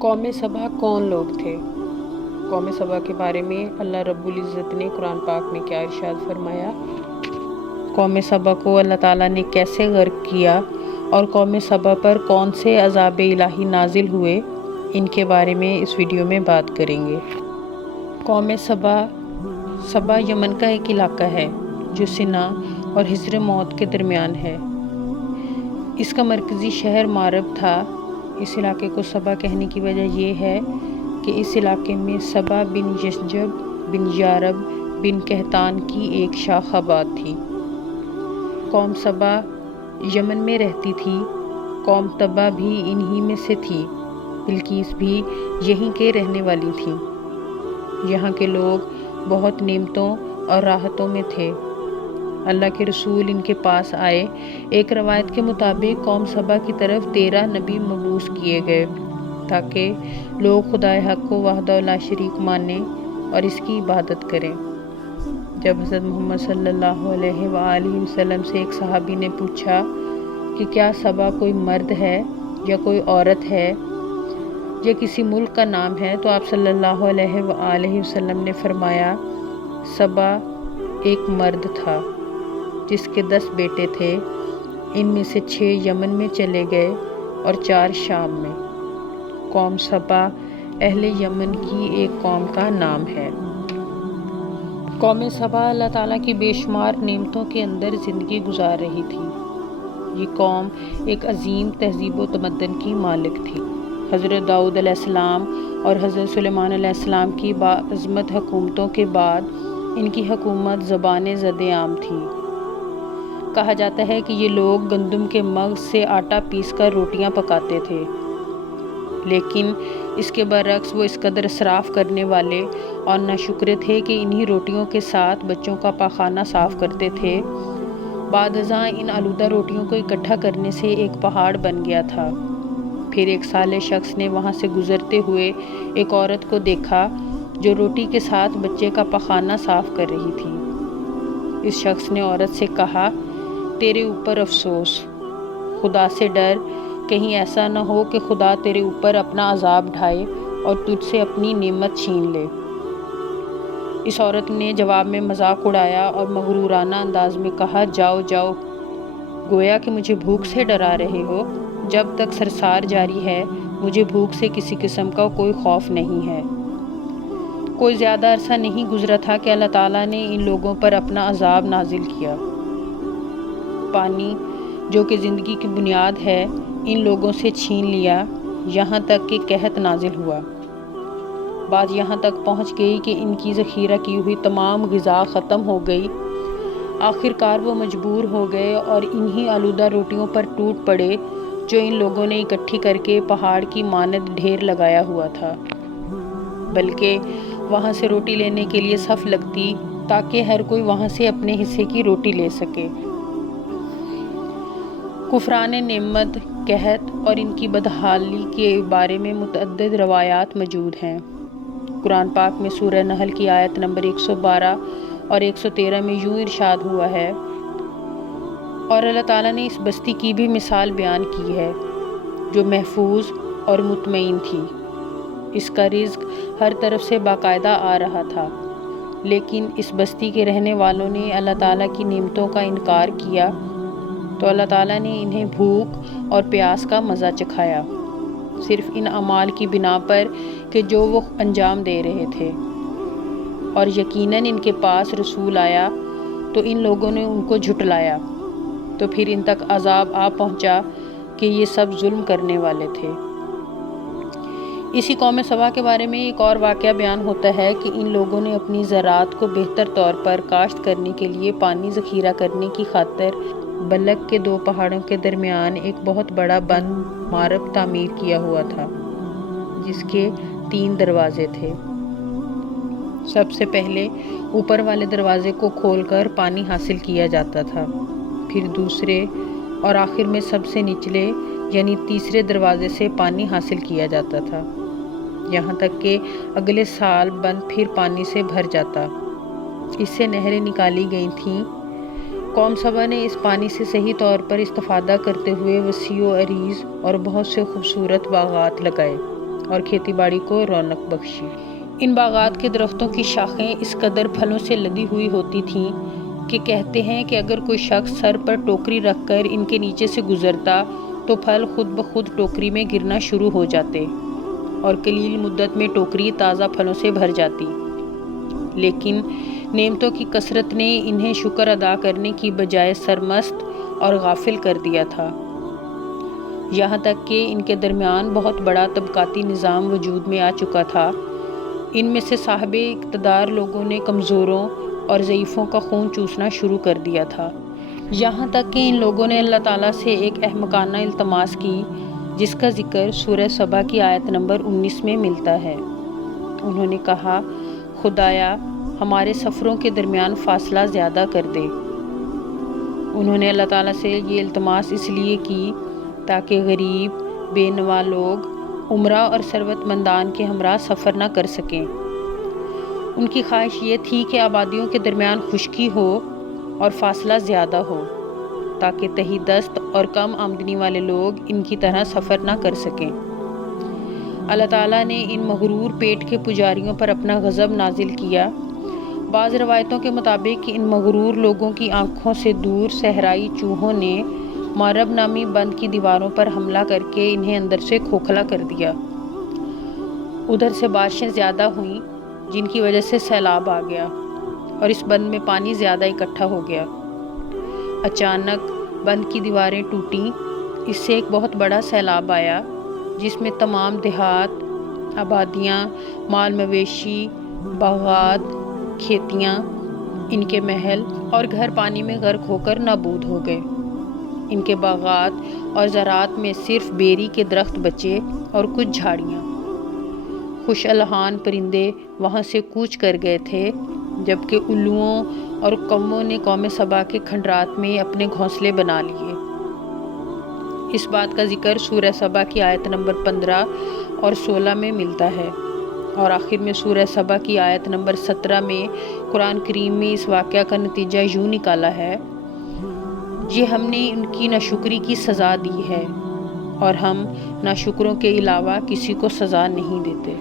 قوم سبا کون لوگ تھے؟ قوم سبا کے بارے میں اللہ رب العزت نے قرآن پاک میں کیا ارشاد فرمایا؟ قوم سبا کو اللہ تعالیٰ نے کیسے غرق کیا اور قوم سبا پر کون سے عذاب الہی نازل ہوئے، ان کے بارے میں اس ویڈیو میں بات کریں گے۔ قوم سبا یمن کا ایک علاقہ ہے جو سنا اور حضر موت کے درمیان ہے۔ اس کا مرکزی شہر مارب تھا۔ اس علاقے کو سبا کہنے کی وجہ یہ ہے کہ اس علاقے میں سبا بن یشجب بن یارب بن کہتان کی ایک شاخ آباد تھی۔ قوم سبا یمن میں رہتی تھی۔ قوم تبا بھی انہی میں سے تھی۔ بلقیس بھی یہیں کے رہنے والی تھی۔ یہاں کے لوگ بہت نعمتوں اور راحتوں میں تھے۔ اللہ کے رسول ان کے پاس آئے۔ ایک روایت کے مطابق قوم سبا کی طرف 13 نبی مبعوث کیے گئے تاکہ لوگ خدائے حق کو وحدہ لا شریک مانیں اور اس کی عبادت کریں۔ جب حضرت محمد صلی اللہ علیہ وآلہ وسلم سے ایک صحابی نے پوچھا کہ کیا سبا کوئی مرد ہے یا کوئی عورت ہے یا کسی ملک کا نام ہے، تو آپ صلی اللہ علیہ وآلہ وسلم نے فرمایا، سبا ایک مرد تھا جس کے 10 بیٹے تھے۔ ان میں سے 6 یمن میں چلے گئے اور 4 شام میں۔ قوم سبا اہل یمن کی ایک قوم کا نام ہے۔ قوم سبا اللہ تعالیٰ کی بے شمار نعمتوں کے اندر زندگی گزار رہی تھی۔ یہ قوم ایک عظیم تہذیب و تمدن کی مالک تھی۔ حضرت داؤد علیہ السلام اور حضرت سلیمان علیہ السلام کی باعظمت حکومتوں کے بعد ان کی حکومت زبان زد عام تھی۔ کہا جاتا ہے کہ یہ لوگ گندم کے مغز سے آٹا پیس کر روٹیاں پکاتے تھے، لیکن اس کے برعکس وہ اس قدر اسراف کرنے والے اور ناشکرے تھے کہ انہی روٹیوں کے ساتھ بچوں کا پاخانہ صاف کرتے تھے۔ بعد ازاں ان آلودہ روٹیوں کو اکٹھا کرنے سے ایک پہاڑ بن گیا تھا۔ پھر ایک صالح شخص نے وہاں سے گزرتے ہوئے ایک عورت کو دیکھا جو روٹی کے ساتھ بچے کا پاخانہ صاف کر رہی تھی۔ اس شخص نے عورت سے کہا، تیرے اوپر افسوس، خدا سے ڈر، کہیں ایسا نہ ہو کہ خدا تیرے اوپر اپنا عذاب ڈھائے اور تجھ سے اپنی نعمت چھین لے۔ اس عورت نے جواب میں مذاق اڑایا اور مغرورانہ انداز میں کہا، جاؤ جاؤ، گویا کہ مجھے بھوک سے ڈرا رہے ہو۔ جب تک سرسار جاری ہے مجھے بھوک سے کسی قسم کا کوئی خوف نہیں ہے۔ کوئی زیادہ عرصہ نہیں گزرا تھا کہ اللہ تعالیٰ نے ان لوگوں پر اپنا عذاب نازل کیا۔ پانی جو کہ زندگی کی بنیاد ہے ان لوگوں سے چھین لیا، یہاں تک کہ قحط نازل ہوا۔ بات یہاں تک پہنچ گئی کہ ان کی ذخیرہ کی ہوئی تمام غذا ختم ہو گئی۔ آخر کار وہ مجبور ہو گئے اور انہی آلودہ روٹیوں پر ٹوٹ پڑے جو ان لوگوں نے اکٹھی کر کے پہاڑ کی مانند ڈھیر لگایا ہوا تھا۔ بلکہ وہاں سے روٹی لینے کے لیے صف لگتی تاکہ ہر کوئی وہاں سے اپنے حصے کی روٹی لے سکے۔ کفران نعمت، قحط اور ان کی بدحالی کے بارے میں متعدد روایات موجود ہیں۔ قرآن پاک میں سورہ نحل کی آیت نمبر 112 اور 113 میں یوں ارشاد ہوا ہے، اور اللہ تعالیٰ نے اس بستی کی بھی مثال بیان کی ہے جو محفوظ اور مطمئن تھی۔ اس کا رزق ہر طرف سے باقاعدہ آ رہا تھا، لیکن اس بستی کے رہنے والوں نے اللہ تعالیٰ کی نعمتوں کا انکار کیا تو اللہ تعالیٰ نے انہیں بھوک اور پیاس کا مزہ چکھایا، صرف ان اعمال کی بنا پر کہ جو وہ انجام دے رہے تھے۔ اور یقیناً ان کے پاس رسول آیا تو ان لوگوں نے ان کو جھٹلایا، تو پھر ان تک عذاب آ پہنچا کہ یہ سب ظلم کرنے والے تھے۔ اسی قوم سبا کے بارے میں ایک اور واقعہ بیان ہوتا ہے کہ ان لوگوں نے اپنی زراعت کو بہتر طور پر کاشت کرنے کے لیے پانی ذخیرہ کرنے کی خاطر بلک کے 2 پہاڑوں کے درمیان ایک بہت بڑا بند مارب تعمیر کیا ہوا تھا جس کے 3 دروازے تھے۔ سب سے پہلے اوپر والے دروازے کو کھول کر پانی حاصل کیا جاتا تھا، پھر دوسرے اور آخر میں سب سے نچلے یعنی تیسرے دروازے سے پانی حاصل کیا جاتا تھا، یہاں تک کہ اگلے سال بند پھر پانی سے بھر جاتا۔ اس سے نہریں نکالی گئی تھیں۔ قوم سبا نے اس پانی سے صحیح طور پر استفادہ کرتے ہوئے وسیع و عریض اور بہت سے خوبصورت باغات لگائے اور کھیتی باڑی کو رونق بخشی۔ ان باغات کے درختوں کی شاخیں اس قدر پھلوں سے لدی ہوئی ہوتی تھیں کہ کہتے ہیں کہ اگر کوئی شخص سر پر ٹوکری رکھ کر ان کے نیچے سے گزرتا تو پھل خود بخود ٹوکری میں گرنا شروع ہو جاتے اور قلیل مدت میں ٹوکری تازہ پھلوں سے بھر جاتی۔ لیکن نعمتوں کی کثرت نے انہیں شکر ادا کرنے کی بجائے سرمست اور غافل کر دیا تھا، یہاں تک کہ ان کے درمیان بہت بڑا طبقاتی نظام وجود میں آ چکا تھا۔ ان میں سے صاحب اقتدار لوگوں نے کمزوروں اور ضعیفوں کا خون چوسنا شروع کر دیا تھا، یہاں تک کہ ان لوگوں نے اللہ تعالیٰ سے ایک احمقانہ التماس کی جس کا ذکر سورہ سبا کی آیت نمبر 19 میں ملتا ہے۔ انہوں نے کہا، خدایا ہمارے سفروں کے درمیان فاصلہ زیادہ کر دے۔ انہوں نے اللہ تعالیٰ سے یہ التماس اس لیے کی تاکہ غریب، بے نوا لوگ عمرہ اور ثروت مندان کے ہمراہ سفر نہ کر سکیں۔ ان کی خواہش یہ تھی کہ آبادیوں کے درمیان خشکی ہو اور فاصلہ زیادہ ہو تاکہ تہی دست اور کم آمدنی والے لوگ ان کی طرح سفر نہ کر سکیں۔ اللہ تعالیٰ نے ان مغرور پیٹ کے پجاریوں پر اپنا غضب نازل کیا۔ بعض روایتوں کے مطابق ان مغرور لوگوں کی آنکھوں سے دور صحرائی چوہوں نے مارب نامی بند کی دیواروں پر حملہ کر کے انہیں اندر سے کھوکھلا کر دیا۔ ادھر سے بارشیں زیادہ ہوئیں جن کی وجہ سے سیلاب آ گیا اور اس بند میں پانی زیادہ اکٹھا ہو گیا۔ اچانک بند کی دیواریں ٹوٹیں، اس سے ایک بہت بڑا سیلاب آیا جس میں تمام دیہات، آبادیاں، مال مویشی، باغات، کھیتیاں، ان کے محل اور گھر پانی میں غرق ہو کر نابود ہو گئے۔ ان کے باغات اور زراعت میں صرف بیری کے درخت بچے اور کچھ جھاڑیاں۔ خوش الحان پرندے وہاں سے کوچ کر گئے تھے، جبکہ الوؤں اور کووں نے قوم سبا کے کھنڈرات میں اپنے گھونسلے بنا لیے۔ اس بات کا ذکر سورہ سبا کی آیت نمبر 15 اور 16 میں ملتا ہے، اور آخر میں سورہ سبا کی آیت نمبر 17 میں قرآن کریم میں اس واقعہ کا نتیجہ یوں نکالا ہے، یہ ہم نے ان کی ناشکری کی سزا دی ہے اور ہم ناشکروں کے علاوہ کسی کو سزا نہیں دیتے۔